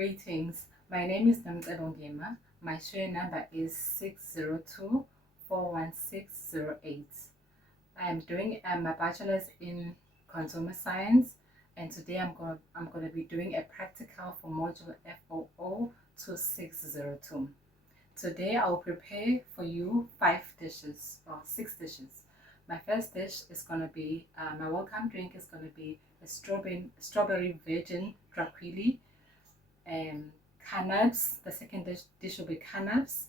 Greetings, my name is Namcebongema. My share number is 602-41608. I am doing my bachelor's in consumer science, and today I'm going to be doing a practical for module FOO2602. Today I'll prepare for you 6 dishes. My first dish is going to be, my welcome drink is going to be a strawberry virgin tranquilli, and carnaps. The second dish will be carnaps.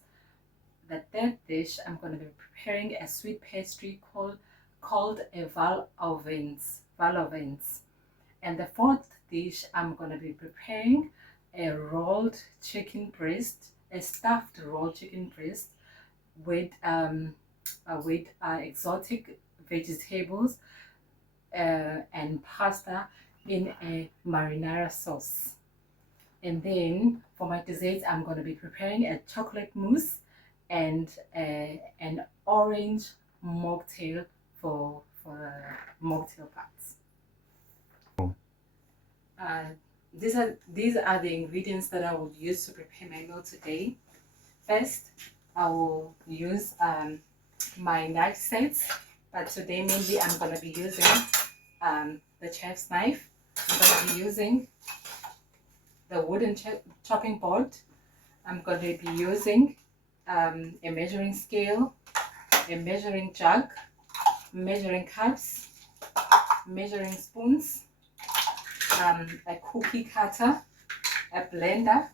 The third dish, I'm going to be preparing a sweet pastry called a val au vent. And the fourth dish, I'm going to be preparing a rolled chicken breast, a stuffed rolled chicken breast with exotic vegetables and pasta in a marinara sauce. And then for my desserts, I'm going to be preparing a chocolate mousse and an orange mocktail for mocktail parts. These are the ingredients that I will use to prepare my meal today. First, I will use my knife sets, but today mainly I'm going to be using the chef's knife. I'm going to be using the wooden chopping board. I'm going to be using a measuring scale, a measuring jug, measuring cups, measuring spoons, a cookie cutter, a blender,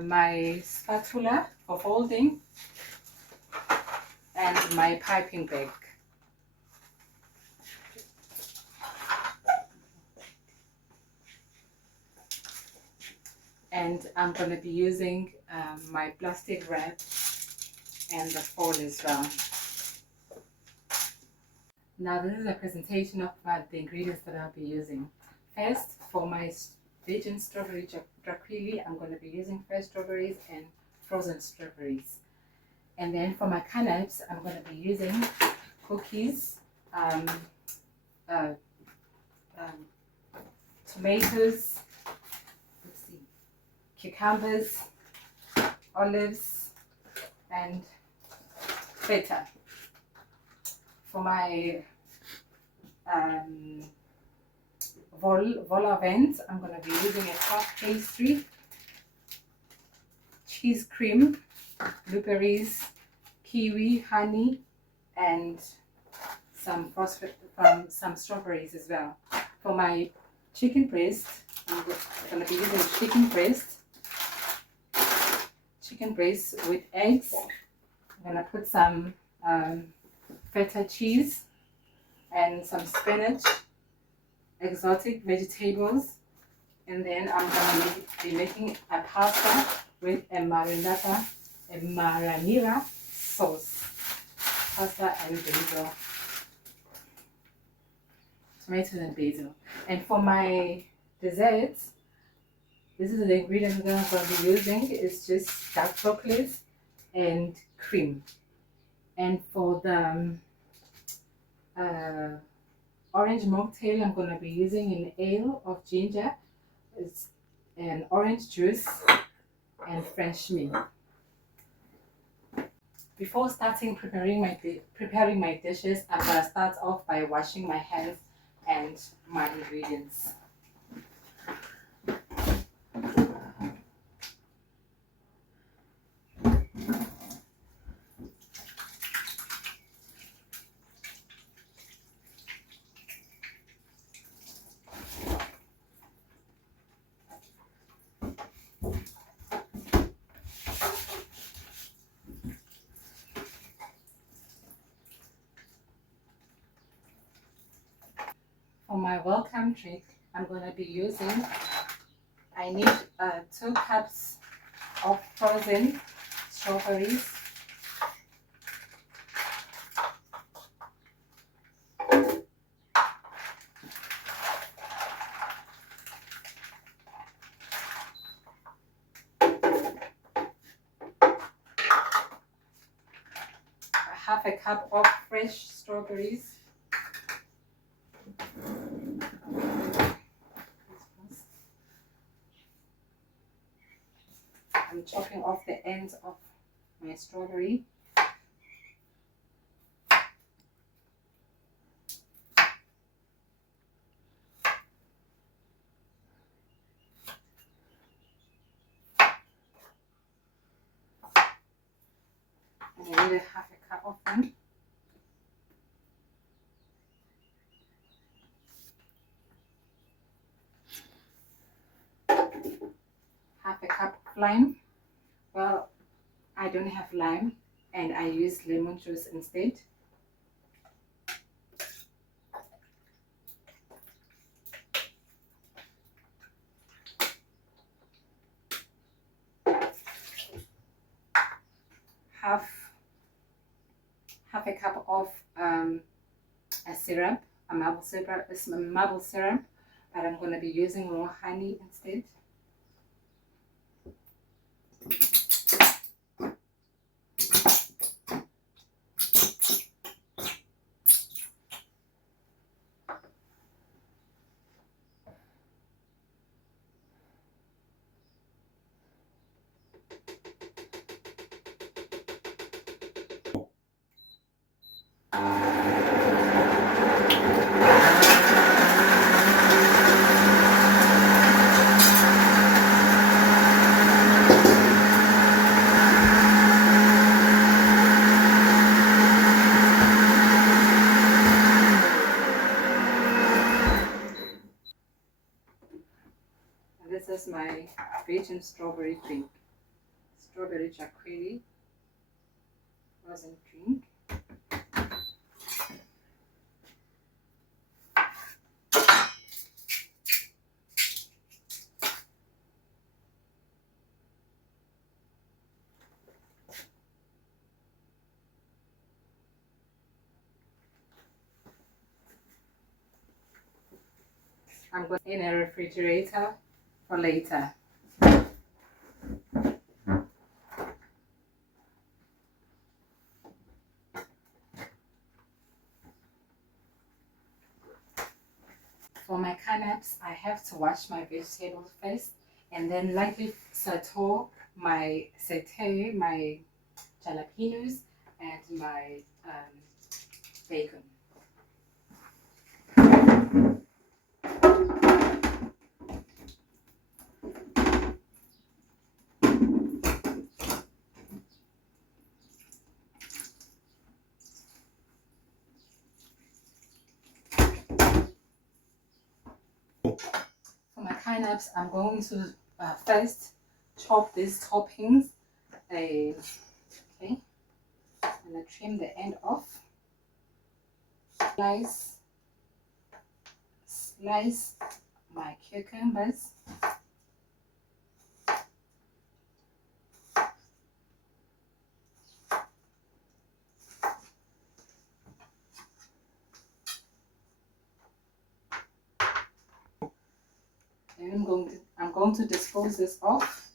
my spatula for folding, and my piping bag. And I'm going to be using my plastic wrap and the foil as well. Now this is a presentation of the ingredients that I'll be using. First, for my virgin strawberry tranquilli, I'm going to be using fresh strawberries and frozen strawberries. And then for my carnaps, I'm going to be using cookies, tomatoes, cucumbers, olives, and feta. For my vol au vent, I'm going to be using a puff pastry, cheese cream, blueberries, kiwi, honey, and some strawberries as well. For my chicken breast, I'm going to be using chicken breast with eggs. I'm going to put some feta cheese and some spinach, exotic vegetables, and then I'm going to be making a pasta with a marinara sauce, pasta and basil, tomatoes and basil. And for my desserts, this is the ingredients that I'm going to be using. It's just dark chocolate and cream. And for the orange mocktail, I'm going to be using an ale of ginger, it's an orange juice, and French mint. Before starting preparing my dishes, I'm going to start off by washing my hands and my ingredients. For my welcome drink, I'm going to be using, I need 2 cups of frozen strawberries, half a cup of fresh strawberries, I'm chopping off the ends of my strawberry. And I need half a cup of them. Half a cup of lime. Well, I don't have lime and I use lemon juice instead. Half a cup of a syrup, a maple syrup, but I'm going to be using raw honey instead. This is my vegan strawberry drink. Strawberry jacquerie frozen drink. I'm going in a refrigerator for later. For my carrots, I have to wash my vegetables first and then lightly saute my jalapenos and my bacon. For my carrots, I'm going to first chop these toppings. Okay, and I trim the end off. Slice my cucumbers. And I'm going to dispose this off.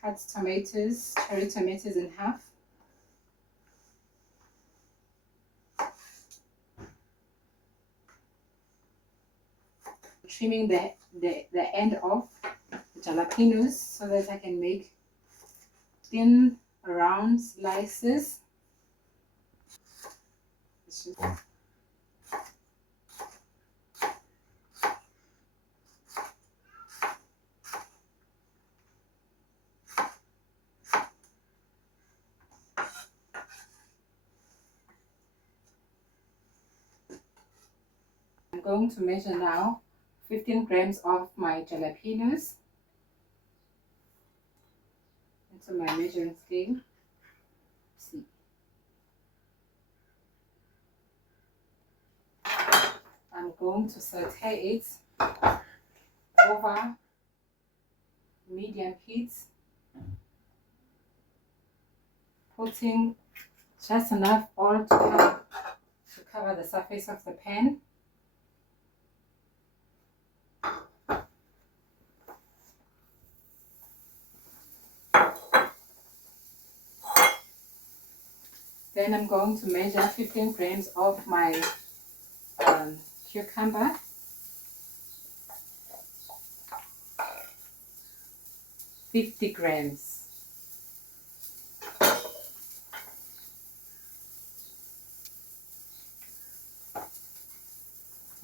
Cut cherry tomatoes in half. Trimming the end of the jalapenos so that I can make thin round slices. I'm going to measure now 15 grams of my jalapenos into my measuring scale. See. I'm going to saute it over medium heat, putting just enough oil to cover the surface of the pan. Then I'm going to measure 15 grams of my cucumber. 50 grams.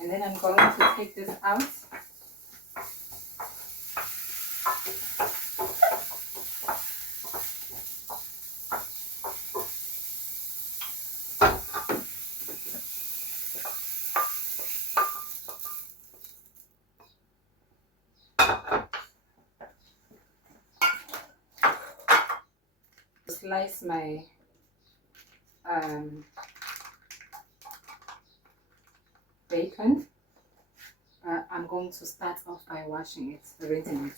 And then I'm going to take this out. Slice my bacon. I'm going to start off by washing it, rinsing it.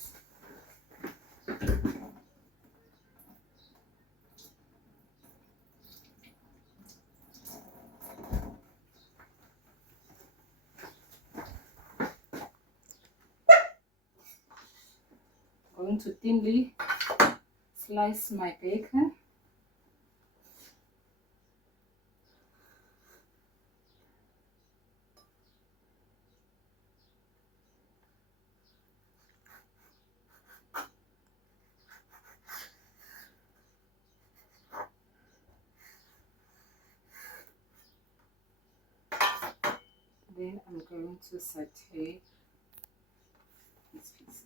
Going to thinly slice my bacon. Then I'm going to saute these pieces.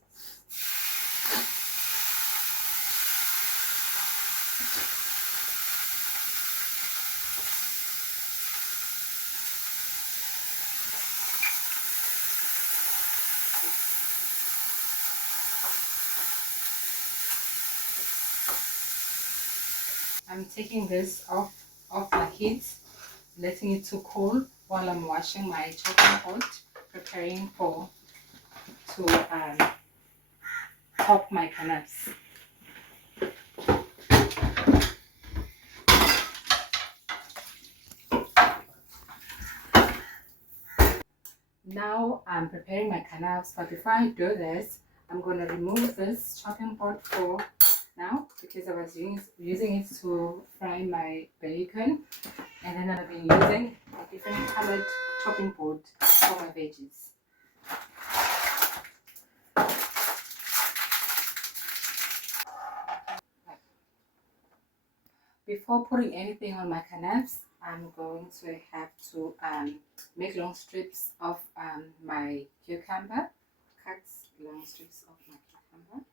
I'm taking this off my heat, letting it to cool while I'm washing my chopping board, preparing to chop my canapes. Now I'm preparing my canapes, but before I do this, I'm going to remove this chopping board for now because I was using it to fry my bacon, and then I've been using a different colored chopping board for my veggies. Before putting anything on my canapes, I'm going to have to make long strips of my cucumber. Cut long strips of my cucumber.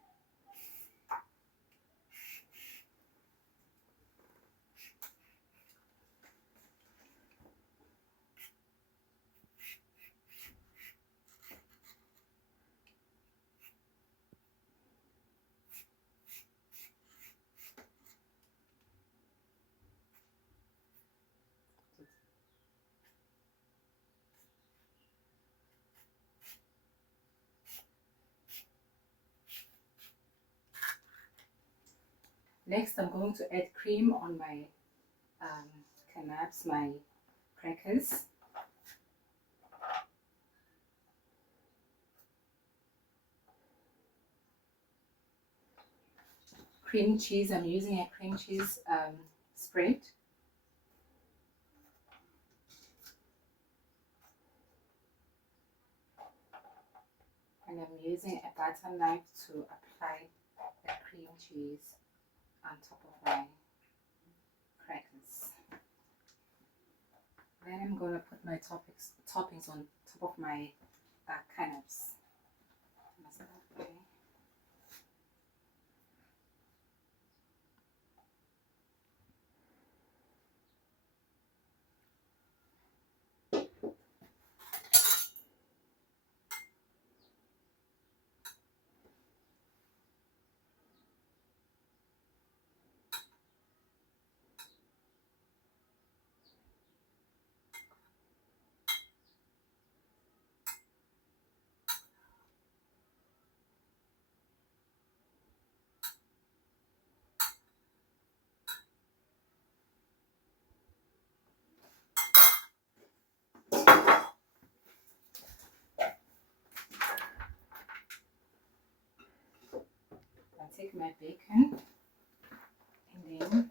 Next, I'm going to add cream on my canapes, my crackers. Cream cheese, I'm using a cream cheese spread. And I'm using a butter knife to apply the cream cheese on top of my crackers. Then I'm going to put my toppings on top of my canapes. I take my bacon and then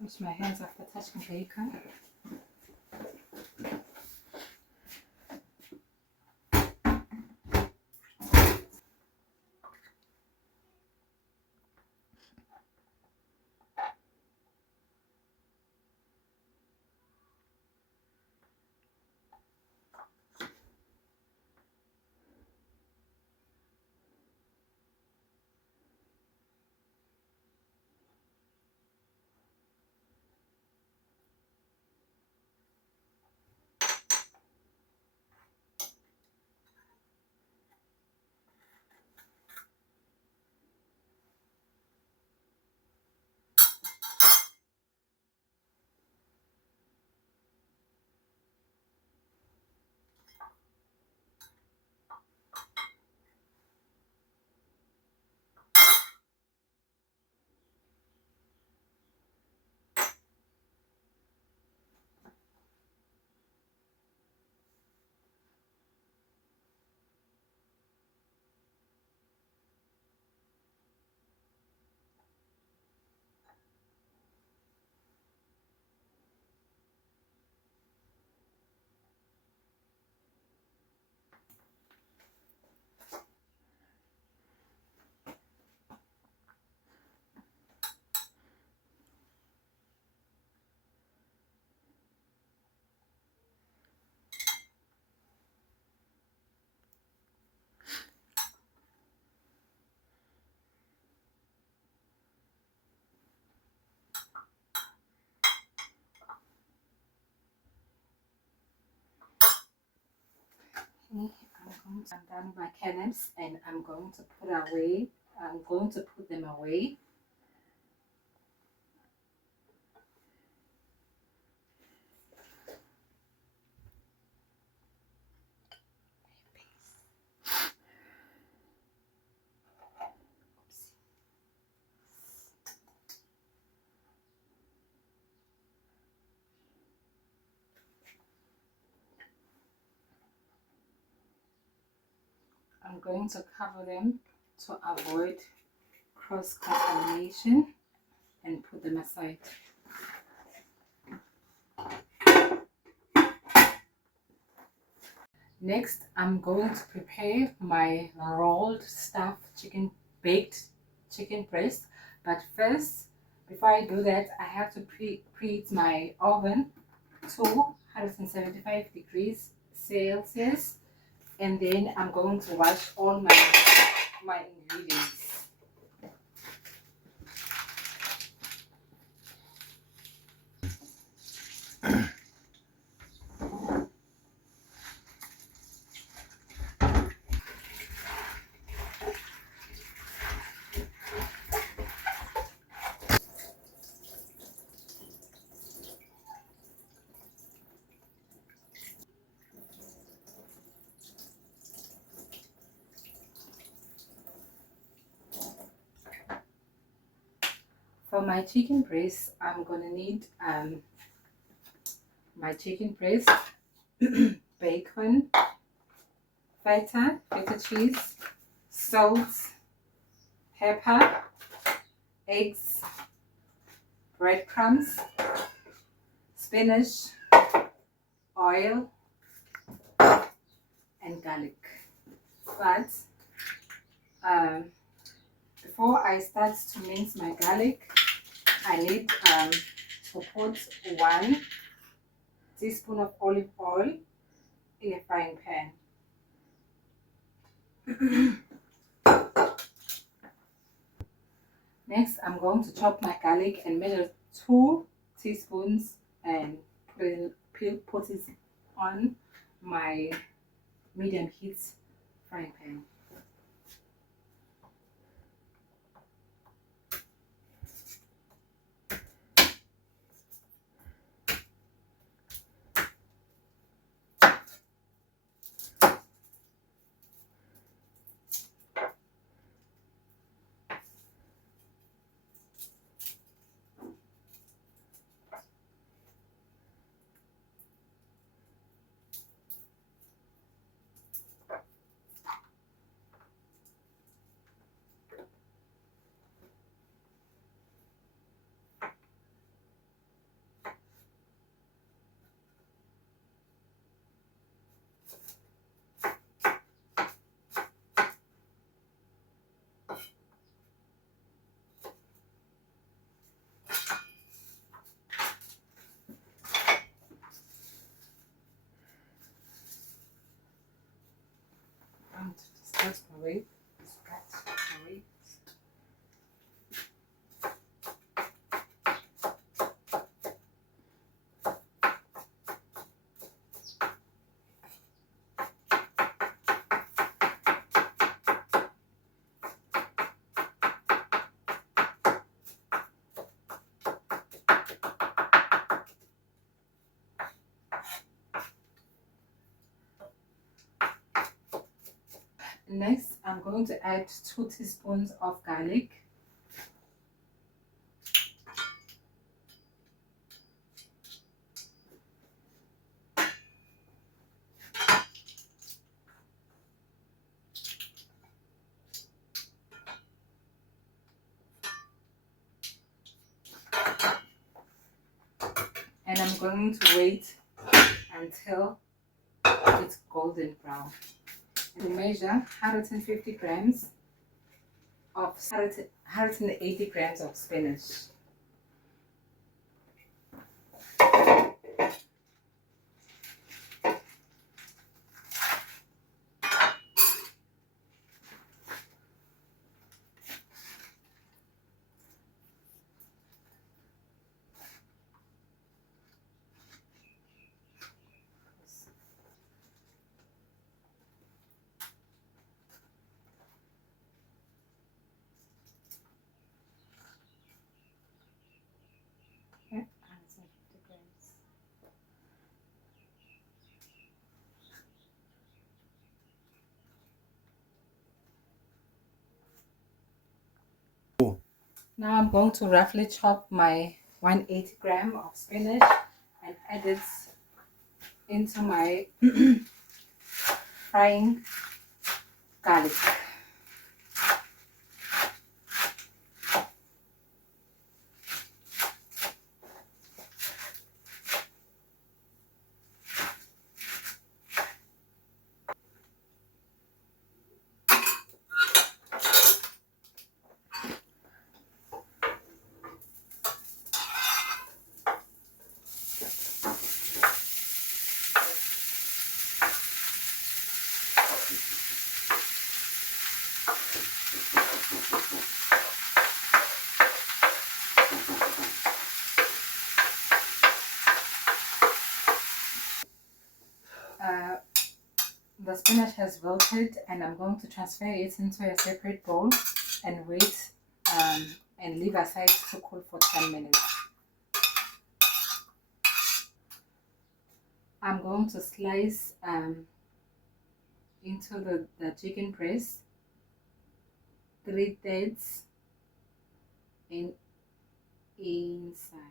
Wash my hands after touching bacon. I'm done my cannops and I'm going to put them away. I'm going to cover them to avoid cross-contamination and put them aside. Next, I'm going to prepare my rolled stuffed baked chicken breast. But first, before I do that, I have to preheat my oven to 175 degrees Celsius, and then I'm going to wash all my ingredients. For my chicken breast, I'm gonna need my chicken breast, bacon, feta cheese, salt, pepper, eggs, breadcrumbs, spinach, oil, and garlic. But before I start to mince my garlic, I need to put 1 teaspoon of olive oil in a frying pan. Next, I'm going to chop my garlic and measure 2 teaspoons and put it on my medium heat frying pan. rosemary. Rosemary. Next, I'm going to add 2 teaspoons of garlic. And I'm going to wait until it's golden brown. To measure 150 grams of 180 grams of spinach. Okay, 150 grams. Now I'm going to roughly chop my 180 gram of spinach and add it into my frying garlic. The spinach has wilted, and I'm going to transfer it into a separate bowl and wait and leave aside to cool for 10 minutes. I'm going to slice into the chicken breast 3/3 inside.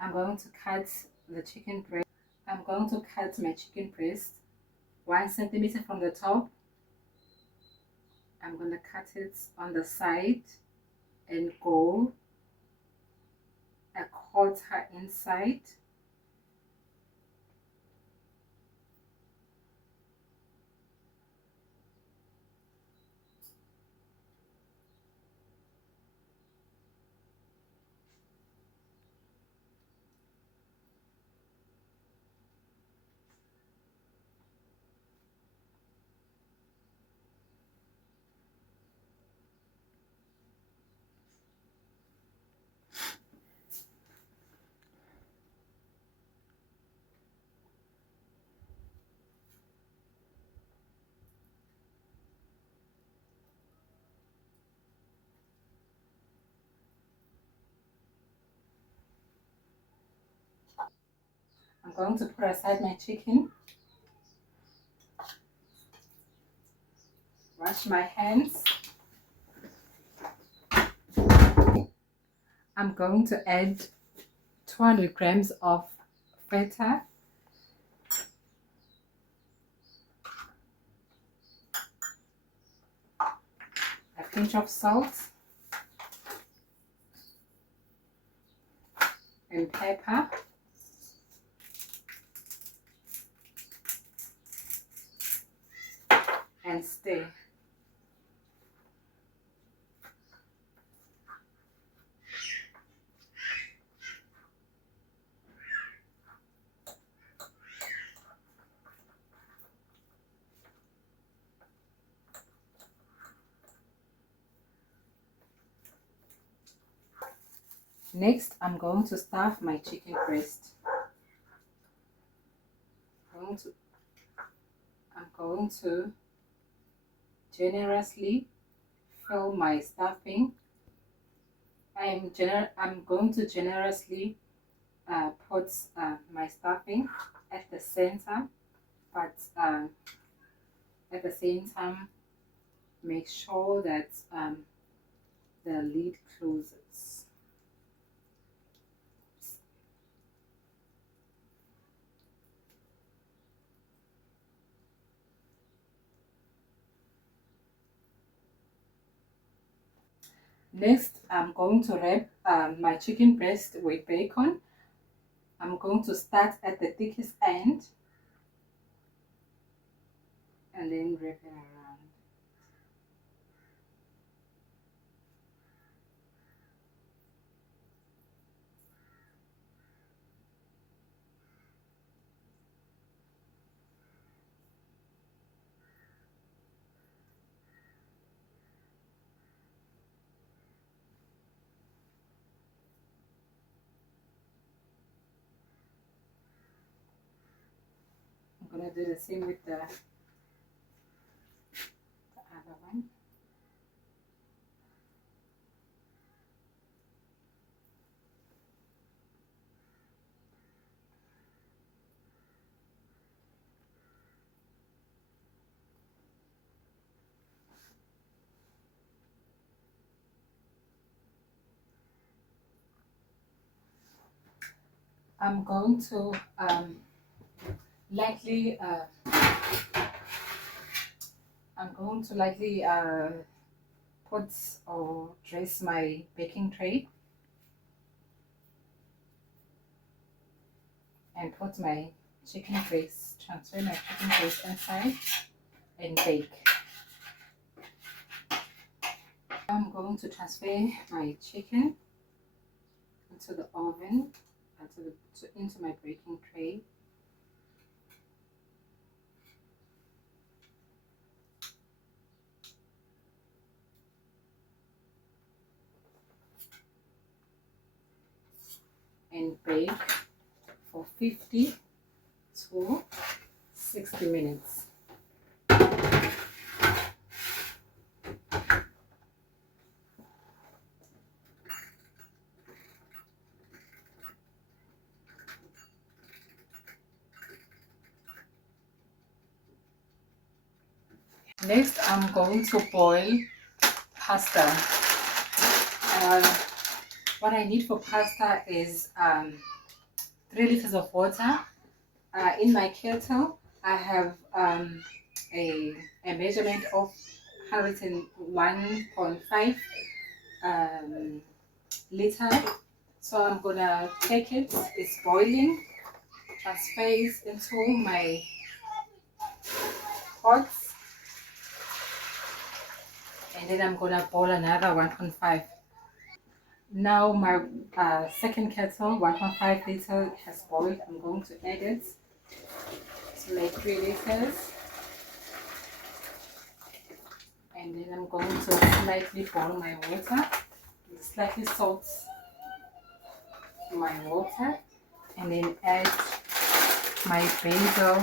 I'm going to cut the chicken breast. I'm going to cut my chicken breast 1 centimeter from the top. I'm going to cut it on the side and go 1/4 inside. I'm going to put aside my chicken, wash my hands. I'm going to add 200 grams of feta. I've pinch of salt and pepper. And stir. Next, I'm going to stuff my chicken breast. I'm going to generously fill my stuffing. I'm going to generously put my stuffing at the center, but at the same time, make sure that the lid closes. Next, I'm going to wrap my chicken breast with bacon. I'm going to start at the thickest end and then wrap it around. I'm going to do the same with the other one. I'm going to lightly put or dress my baking tray and put my chicken breast, transfer my chicken breast inside and bake. I'm going to transfer my chicken into the oven, into my baking tray. And bake for 50 to 60 minutes. Next, I'm going to boil pasta. What I need for pasta is 3 liters of water. In my kettle, I have a measurement of 101.5 liter. So I'm gonna take it, it's boiling, transfer it into my pot, and then I'm gonna boil another 1.5. Now my second kettle, 1.5 liter, has boiled. I'm going to add it to like 3 liters. And then I'm going to slightly boil my water, slightly salt my water, and then add my basil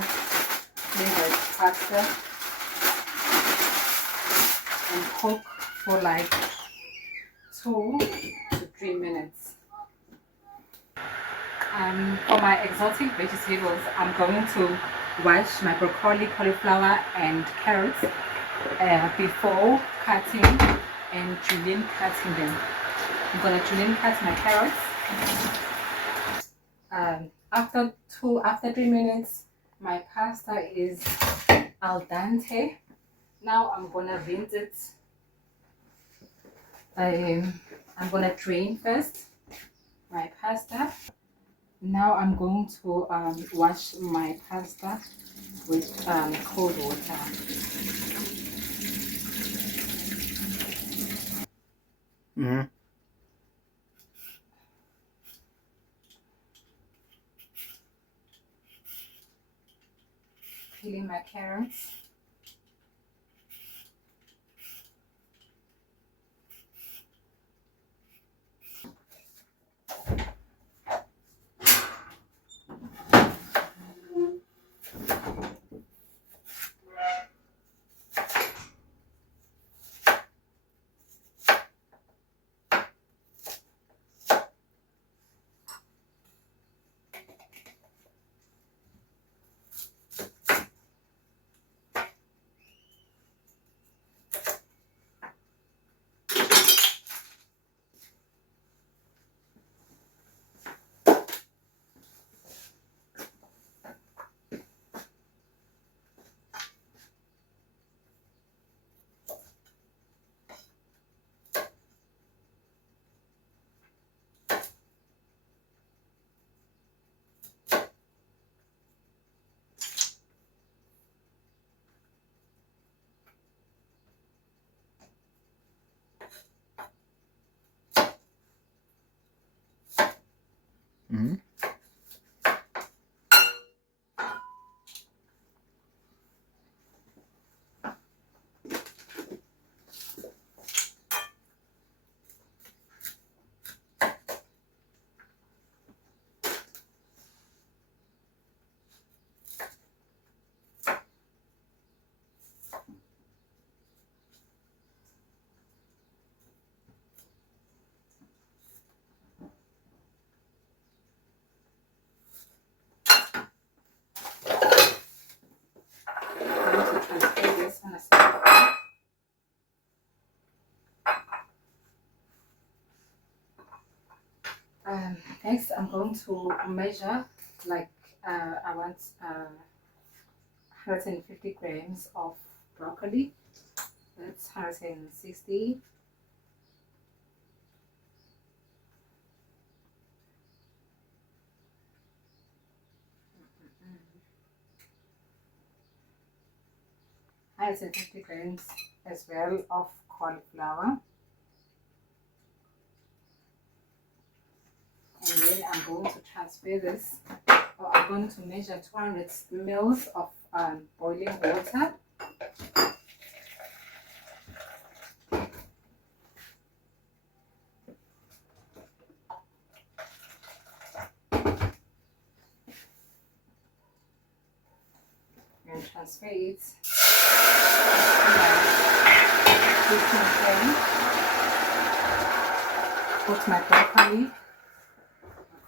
flavored pasta and cook for like 2 to 3 minutes. For my exotic vegetables, I'm going to wash my broccoli, cauliflower, and carrots before cutting and julienne cutting them. I'm gonna julienne cut my carrots. After 3 minutes, my pasta is al dente. Now I'm gonna rinse it I'm gonna drain first my pasta. Now I'm going to wash my pasta with cold water. Mm-hmm. Peeling my carrots. Mm-hmm. I'm going to transfer this on a separate. Next, I'm going to measure like I want 150 grams of broccoli. That's 160. 150 grams as well of cauliflower. And then I'm going to transfer this, or I'm going to measure 200 mils of boiling water. And transfer it to my cooking pan. Put my broccoli, my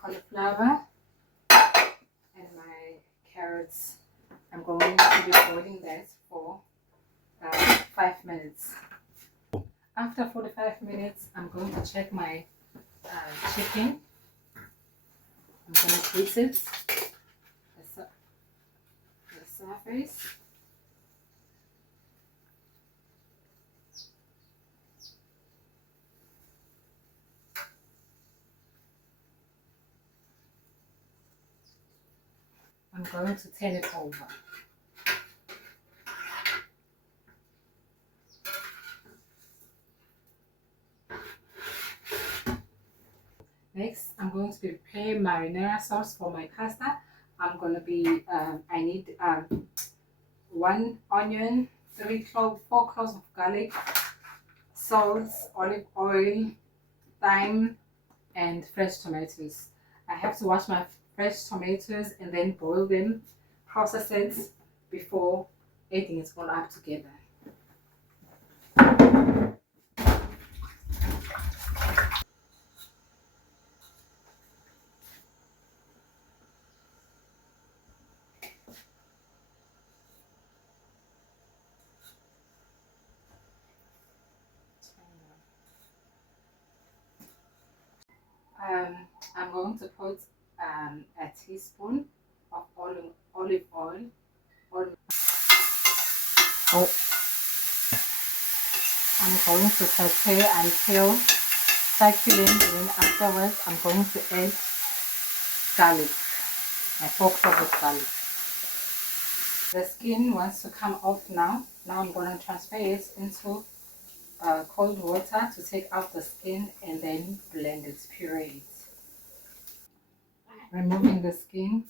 cauliflower, and my carrots. I'm going to be boiling that for 5 minutes. After 45 minutes, I'm going to check my chicken. I'm going to grease it, the surface. I'm going to turn it over. Next, I'm going to prepare marinara sauce for my pasta. I'm going to be, I need 1 onion, 4 cloves of garlic, salt, olive oil, thyme, and fresh tomatoes. I have to wash my fresh tomatoes and then boil them, process it before adding it all up together. I'm going to put a teaspoon of olive oil. Oh. I'm going to saute until succulent, and then afterwards I'm going to add garlic, my 4 cloves of garlic. The skin wants to come off now. Now I'm going to transfer it into cold water to take out the skin and then blend it, puree it. Removing the skin.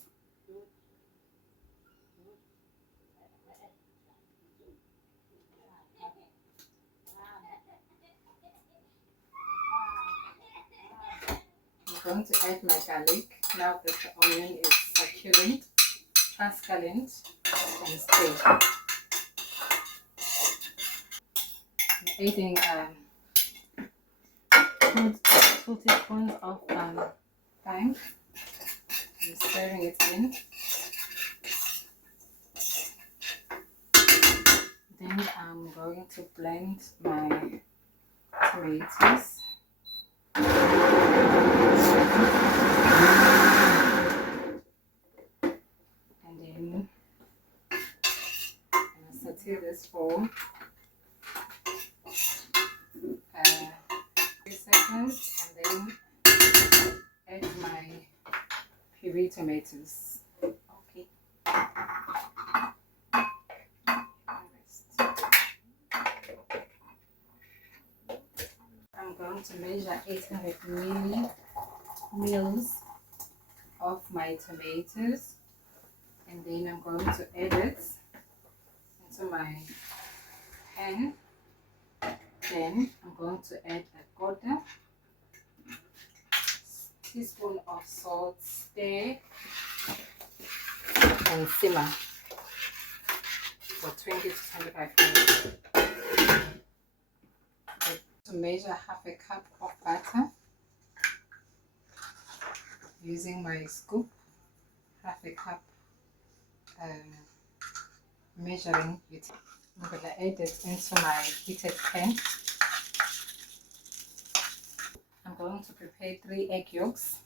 I'm going to add my garlic now that the onion is succulent, translucent, and stale. I'm adding 2 teaspoons of thyme. I'm stirring it in. Then I'm going to blend my tomatoes. And then I'm going to saute this for 3 seconds and then add my puree tomatoes. Okay. I'm going to measure 800 mils of my tomatoes, and then I'm going to add it into my pan. Then I'm going to add a 1/4 teaspoon of salt, stir, and simmer for 20 to 25 minutes. To measure 1/2 cup of butter using my scoop, 1/2 cup measuring utensil. I'm going to add it into my heated pan. I'm going to prepare 3 egg yolks.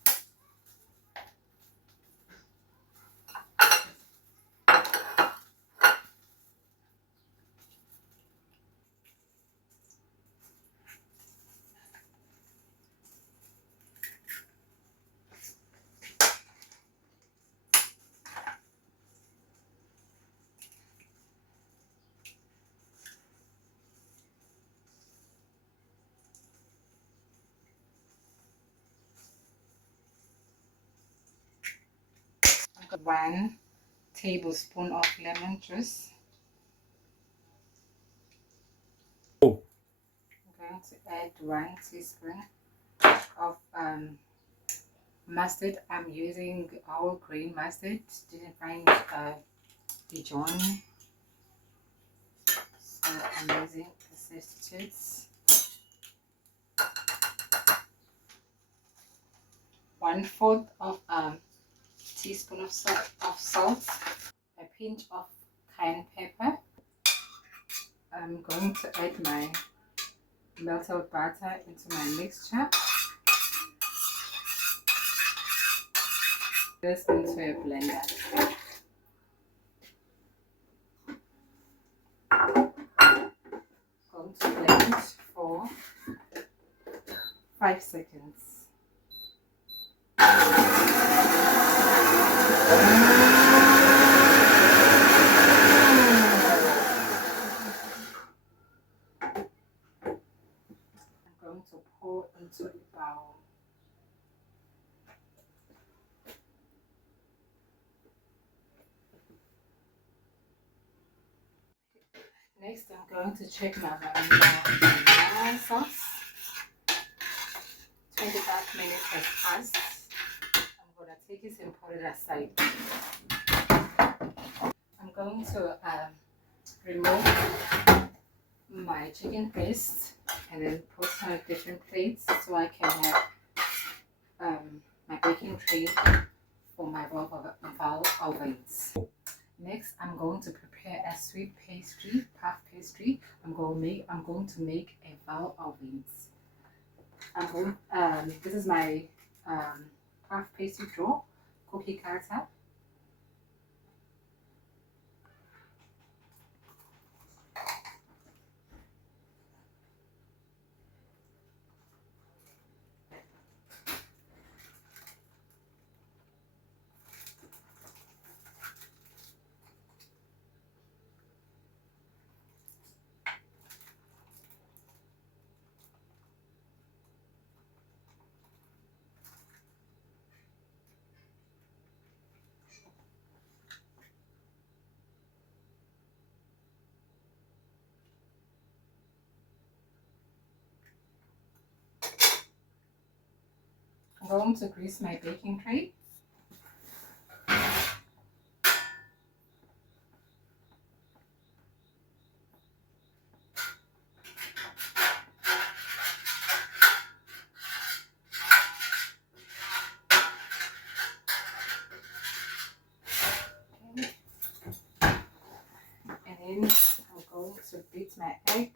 I've got 1 tablespoon of lemon juice. I'm going to add 1 teaspoon of mustard. I'm using whole grain mustard. Didn't find Dijon, so I'm using the substitutes. 1/4 of teaspoon of salt, a pinch of cayenne pepper. I'm going to add my melted butter into my mixture. This into a blender. Going to blend for 5 seconds. I'm going to pour into a bowl. Next, I'm going to check my marinara sauce. 25 minutes has passed. I'm going to take it and put it aside. I'm going to remove my chicken breast and then put on different plates so I can have my baking tray for my val ovens. Next, I'm going to prepare a sweet pastry, puff pastry. I'm going to make a val ovens. This is my puff pastry dough, cookie cutter. going to grease my baking tray. Okay. And then I'm going to beat my egg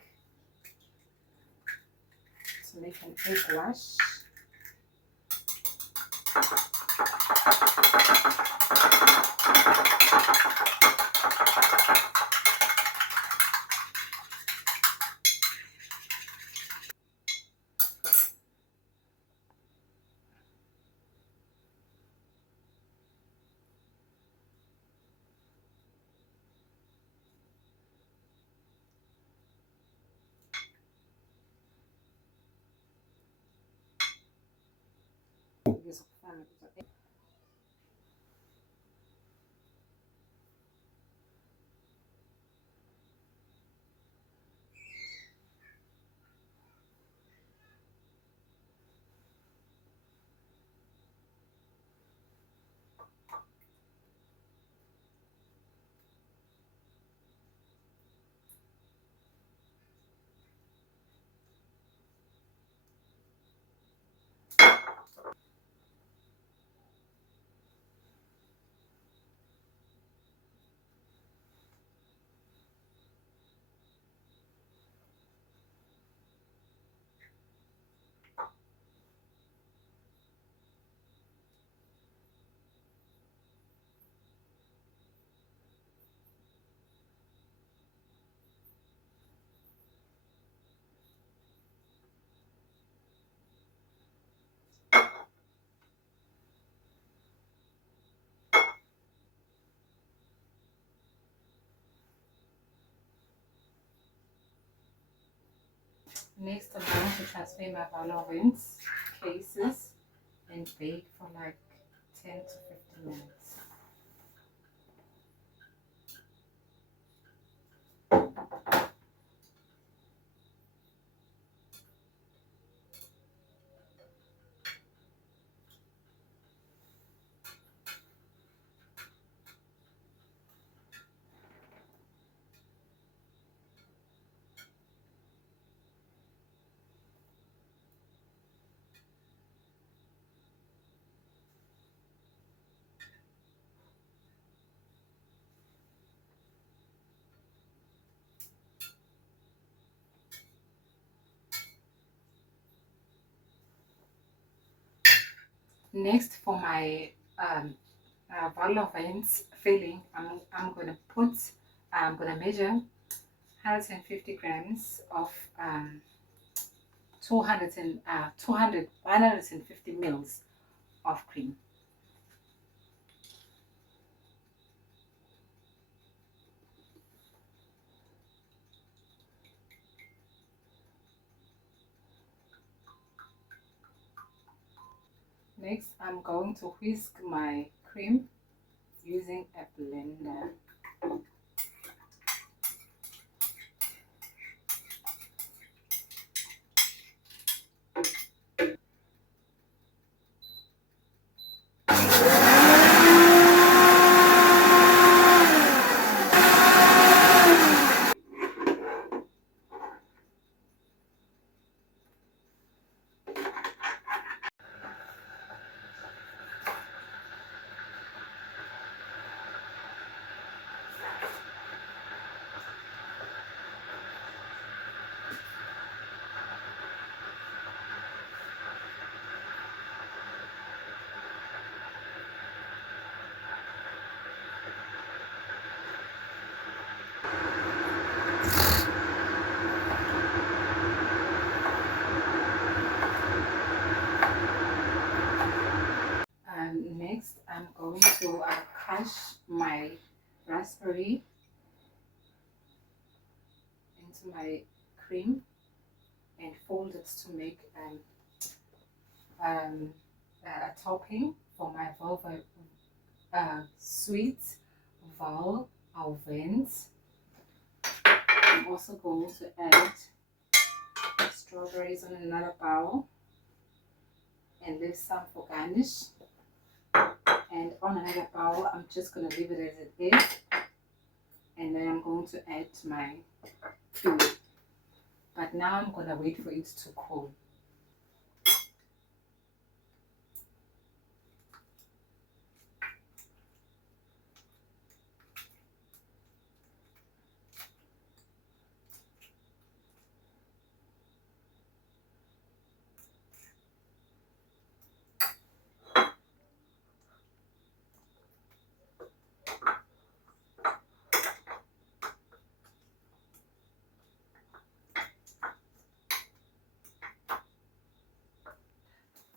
to make an egg wash. Next, I'm going to transfer my Valovins cases and bake for like 10 to 15 minutes. Next, for my Valovins filling, I'm gonna measure 150 grams of 150 mils of cream. Next, I'm going to whisk my cream using a blender. Next, I'm going to crush my raspberry into my cream and fold it to make a topping for my sweet Valovins. I'm also going to add strawberries on another bowl. and leave some for garnish. And on another bowl, I'm just going to leave it as it is. And then I'm going to add my food. But now I'm going to wait for it to cool.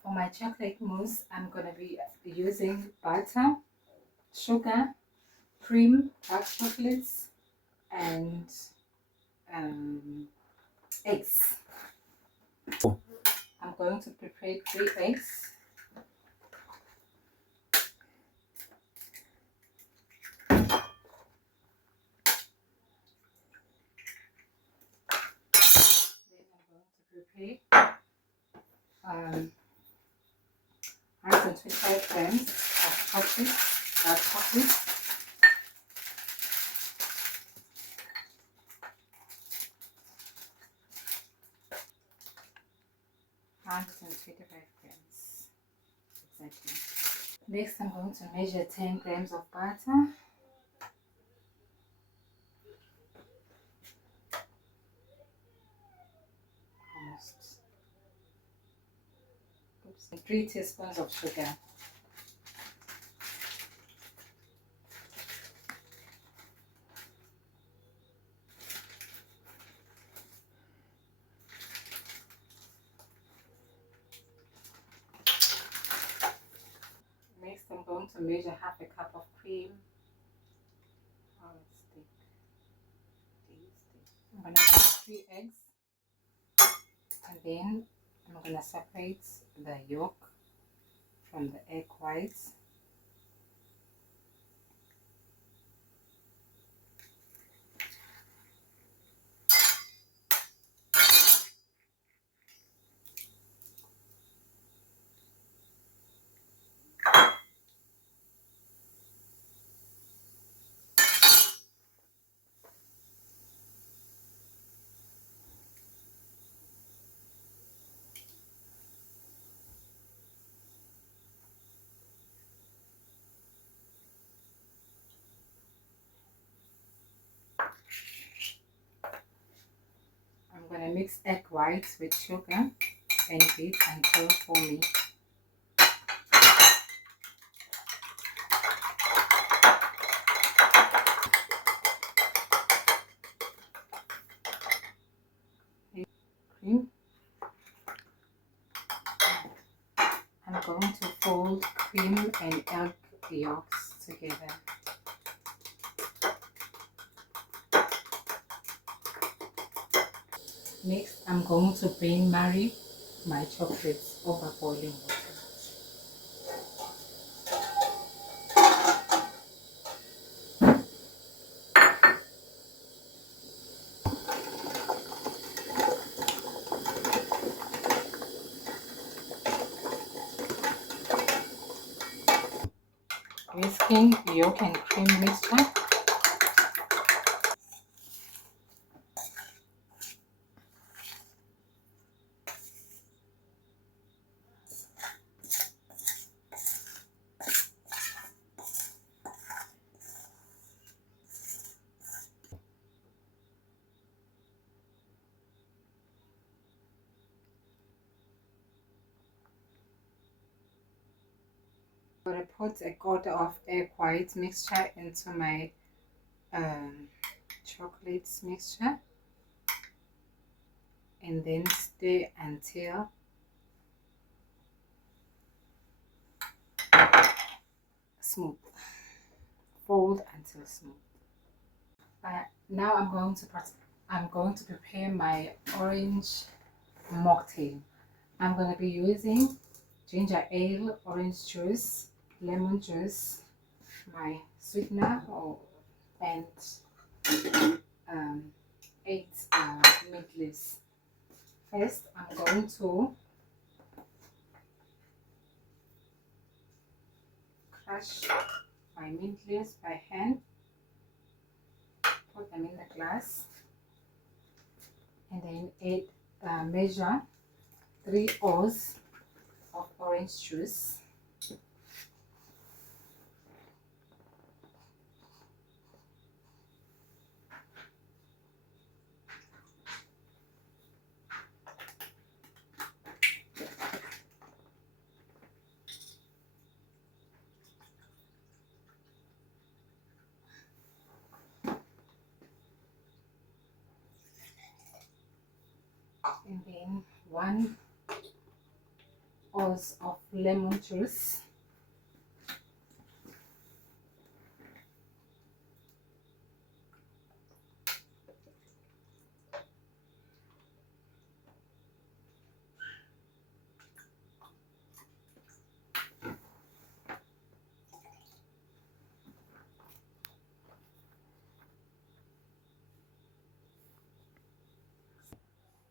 For my chocolate mousse, I'm going to be using butter, sugar, cream, dark chocolates, and eggs. Oh. I'm going to prepare 3 eggs. Then I'm going to prepare 125 grams of chocolate, dark chocolate. 125 grams, exactly. Next, I'm going to measure 10 grams of butter. Almost. Oops. And 3 teaspoons of sugar. Next, I'm going to measure half a cup of cream. Oh, it's thick. I'm going to add 3 eggs. And then I'm going to separate the yolk from the egg whites. I'm going to mix egg whites with sugar and beat until foamy. Cream. I'm going to fold cream and egg yolks together. Next, I'm going to brain marry my chocolates over boiling water. Whisking yolk and cream mixture. I'm going to put a quarter of egg white mixture into my chocolates mixture and then stir until smooth. Fold until smooth. Now I'm going to prepare my orange mocktail. I'm going to be using ginger ale, orange juice, lemon juice, my sweetener, and 8 mint leaves. First, I'm going to crush my mint leaves by hand, put them in the glass, and then measure 3 oz of orange juice. And then 1 oz of lemon juice.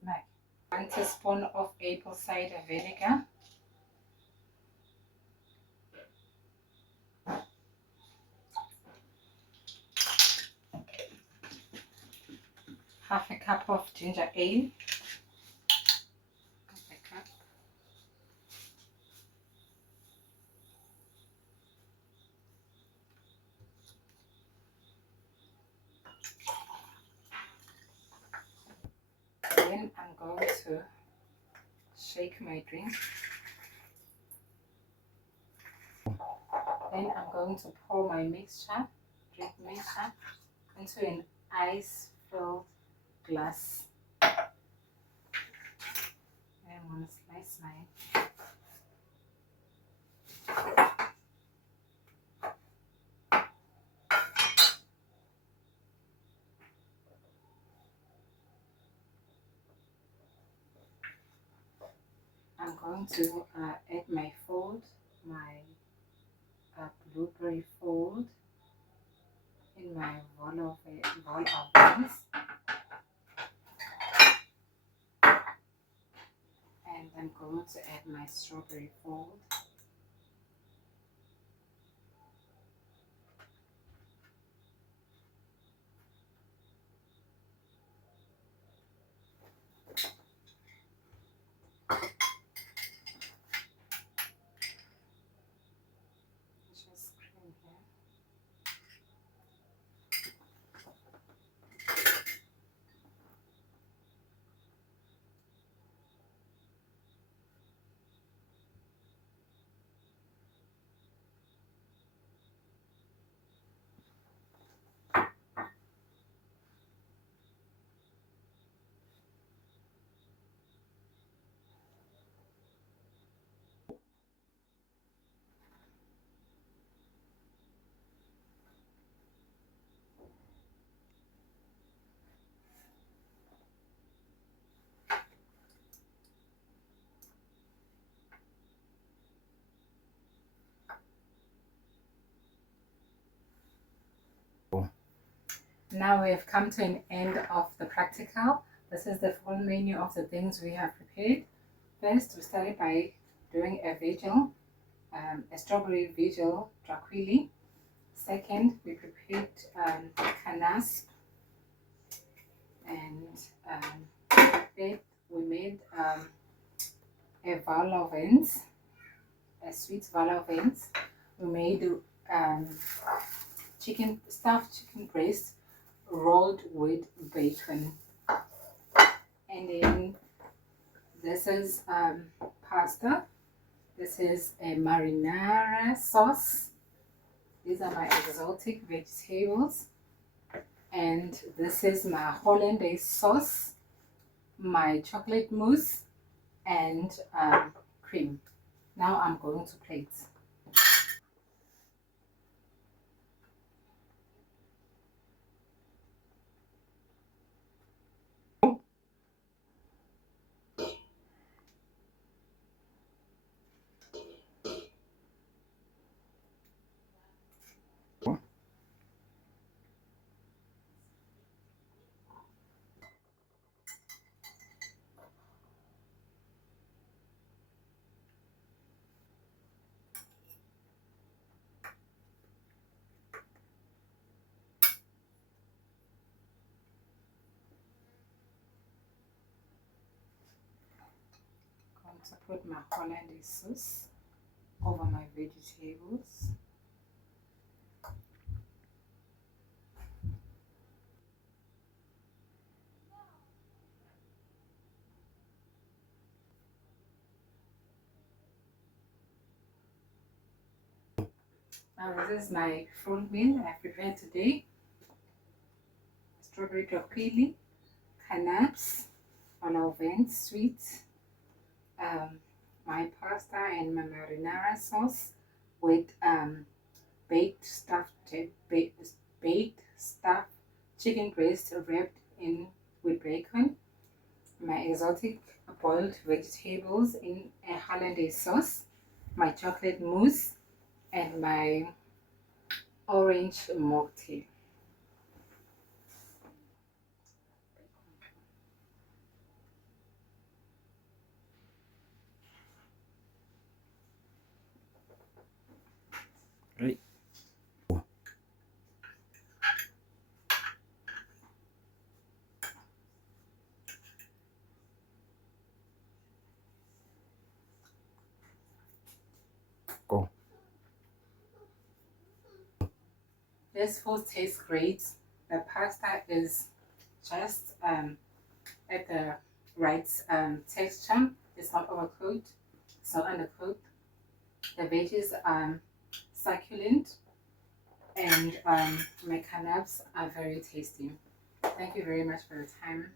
Like 1 teaspoon of apple cider vinegar. Half a cup of ginger ale. Half a cup. Then I'm going to shake my drink. Then I'm going to pour my drink mixture, into an ice-filled glass. And I'm going to slice mine. I'm going to add my blueberry fold in my vol of beans, and I'm going to add my strawberry fold. Just cream here. Now we have come to an end of the practical. This is the full menu of the things we have prepared. First, we started by doing a vigil, a strawberry vigil tranquilli. Second, we prepared canas, and third, we made a val au vent, a sweet val au vent. We made stuffed chicken breast rolled with bacon. And then this is pasta. This is a marinara sauce. These are my exotic vegetables. And this is my hollandaise sauce, my chocolate mousse, and cream. Now I'm going to plate. to put my hollandaise sauce over my vegetables. Now this is my fruit meal I prepared today. Strawberry broccoli, canapes, olive oil, sweet, my pasta and my marinara sauce with baked stuffed chicken breast wrapped in with bacon, my exotic boiled vegetables in a hollandaise sauce, my chocolate mousse, and my orange mocktail. Right. Go. This food tastes great. The pasta is just at the right texture. It's not overcooked. It's not undercooked. The veggies are succulent, and my canapes are very tasty. Thank you very much for your time.